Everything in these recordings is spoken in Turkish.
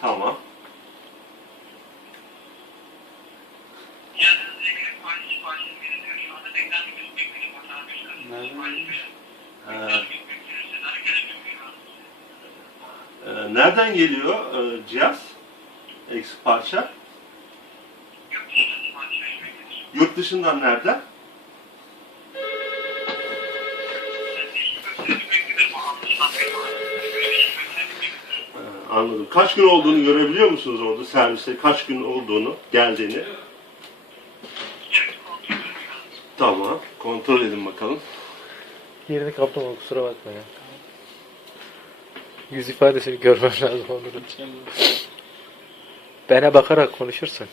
Tamam. Verin. Ee, nereden geliyor e, cihaz? Eksik parça. Yurt dışından nereden? anladım. Kaç gün olduğunu görebiliyor musunuz orada serviste? Kaç gün olduğunu, geldiğini? Tamam. Kontrol edin bakalım. Yerini kaplama kusura bakma ya. Yüz ifadesini görmem lazım onların. Bana bakarak konuşursun.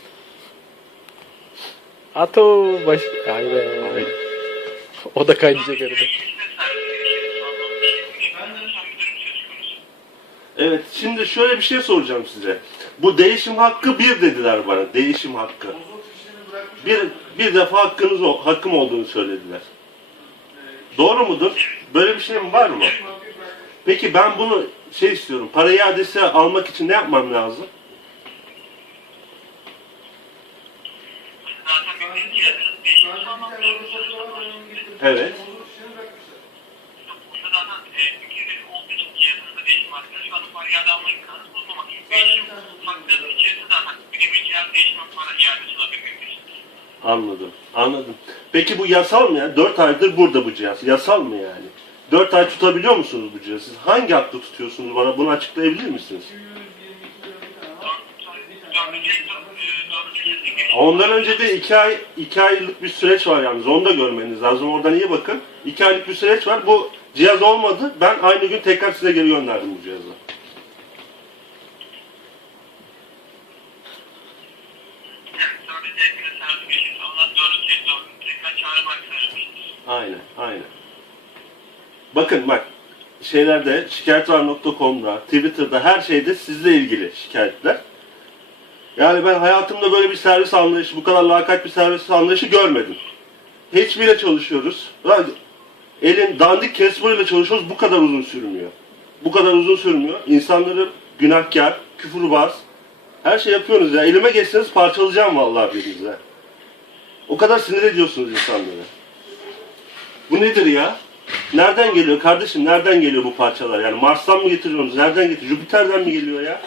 Ato baş... Ay be. O da kaynayacak arada. Evet, şimdi şöyle bir şey soracağım size. Bu değişim hakkı bir dediler bana. Değişim hakkı. Bir, bir defa hakkınız ol- hakkım olduğunu söylediler. Doğru mudur? Böyle bir şey mi var mı? Peki ben bunu şey istiyorum. Para iadesi almak için ne yapmam lazım? Evet. Anladım. Anladım. Peki bu yasal mı ya? 4 aydır burada bu cihaz. Yasal mı yani? 4 ay tutabiliyor musunuz bu cihazı? Siz hangi hakta tutuyorsunuz bana? Bunu açıklayabilir misiniz? Ondan önce de 2 ay 2 aylık bir süreç var yalnız. Onu da görmeniz lazım. Oradan iyi bakın. 2 aylık bir süreç var. Bu cihaz olmadı. Ben aynı gün tekrar size geri gönderdim bu cihazı. Aynen, aynen. Bakın bak, şeylerde, şikayetvar.com'da, Twitter'da her şeyde sizle ilgili şikayetler. Yani ben hayatımda böyle bir servis anlayışı, bu kadar lakat bir servis anlayışı görmedim. İle çalışıyoruz. Elin dandik ile çalışıyoruz, bu kadar uzun sürmüyor. Bu kadar uzun sürmüyor. İnsanları günahkar, küfürbaz, her şey yapıyorsunuz ya. Elime geçseniz parçalayacağım vallahi birinize. O kadar sinir ediyorsunuz insanları. Bu nedir ya? Nereden geliyor kardeşim? Nereden geliyor bu parçalar? Yani Mars'tan mı getiriyorsunuz? Nereden getiriyor? Jüpiter'den mi geliyor ya?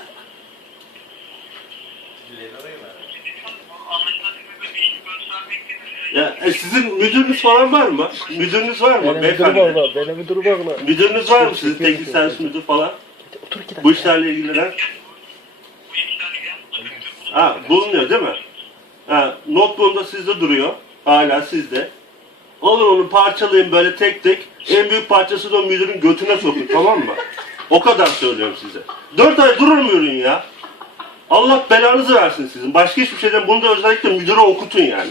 Ya e, sizin müdürünüz falan var mı? Müdürünüz var mı? Müdürü Beyefendi. bağla. Bana müdürü bağla. Müdürünüz var mı sizin teknik servis müdürü falan? Otur iki dakika. Bu işlerle ilgilenen? Ha, bulunuyor değil mi? Ha, notebook'unda sizde duruyor. Hala sizde. Olur onu parçalayın böyle tek tek. En büyük parçası da o müdürün götüne sokun tamam mı? O kadar söylüyorum size. Dört ay durur mu ürün ya? Allah belanızı versin sizin. Başka hiçbir şeyden bunu da özellikle müdüre okutun yani.